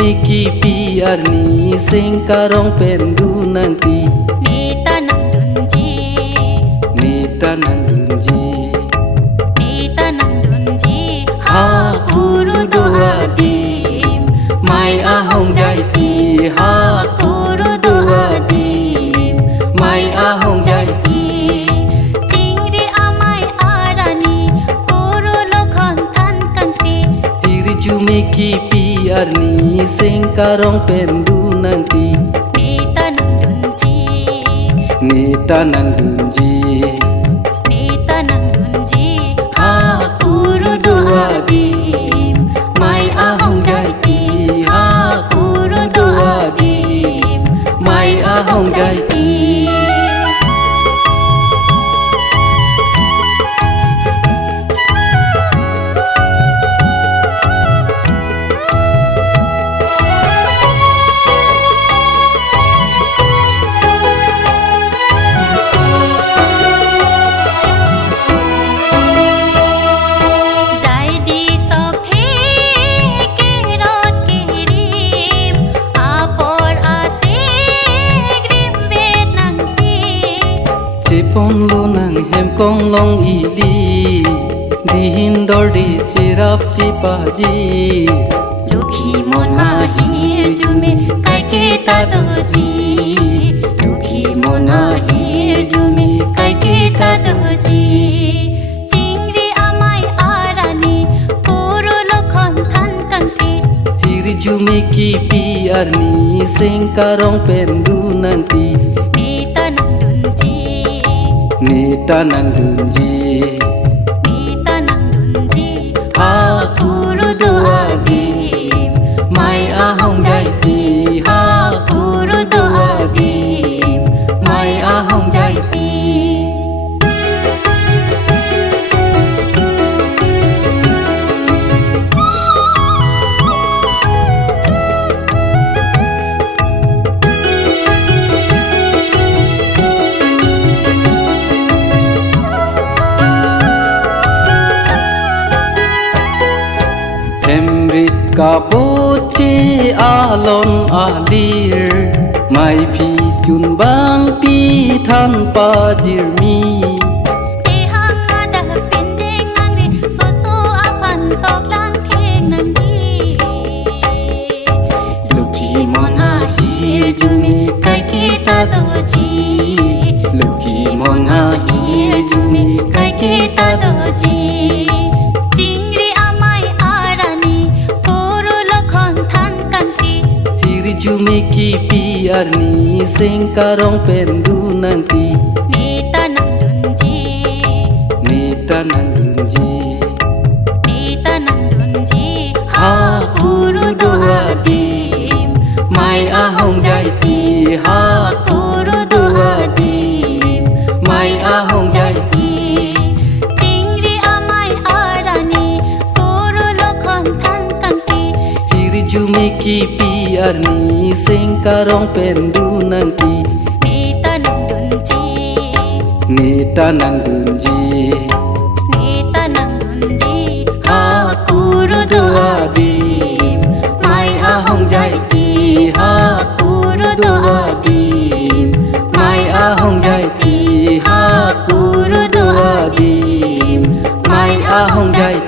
Jumeki piarni sengkarong pendu nanti Neta nang dunji Neta nang dunji Neta nang dunji Ha kuru doa dim Mai ahong jaiti Ha kuru doa dim Mai ahong jaiti Chingri amai arani Kuru lokhon than kansi Diri Jumeki piarni sengkarong pendu nanti Neta nang dunji Neta nang dunji Neta nang dunji Ha kuru doa dim Mai ahong jaiti Ha kuru doa dim Mai ahong jaiti Pon lo nang hem kong long ili Dihin dordi chirap chipaji Lukhi mon mahir jume kai ke ta doji Lukhi mon mahir jume kai ke ta doji Chingri amai arani kuru lokhon than kansi Hiri Jumeki piarni sengkarong pendu nanti Neta nang dunji Neta nang dunji Neta nang dunji Ha kuru doa dim Mai ahong jaiti Ha kuru doa dim Mai ahong jaiti Emrit kapochi alon alir Mai pi chun bang pi than pa jirmi Tehang ada pendeng angri Soso apan tok lang theng nanji Lukhi mon ahir jume kai kita doji Lukhi mon ahir jume kai kita doji Chingri amai arani kuru lokhon than kansi Hiri Jumeki piarni sengkarong pendu nanti Neta nang dunji Neta nang dunji Neta nang dunji Ha kuru doa dim Mai ahong jaiti Ha kuru doa dim Mai ahong jaiti Chingri amai arani kuru lokhon than kansi Hiri Jumeki piarni sengkarong pendu nanti Neta nang dunji Neta nang dunji Neta nang dunji Ha kuru doa dim Mai ahong jaiti Ha kuru doa dim Mai ahong jaiti Ha kuru doa dim Mai ahong jaiti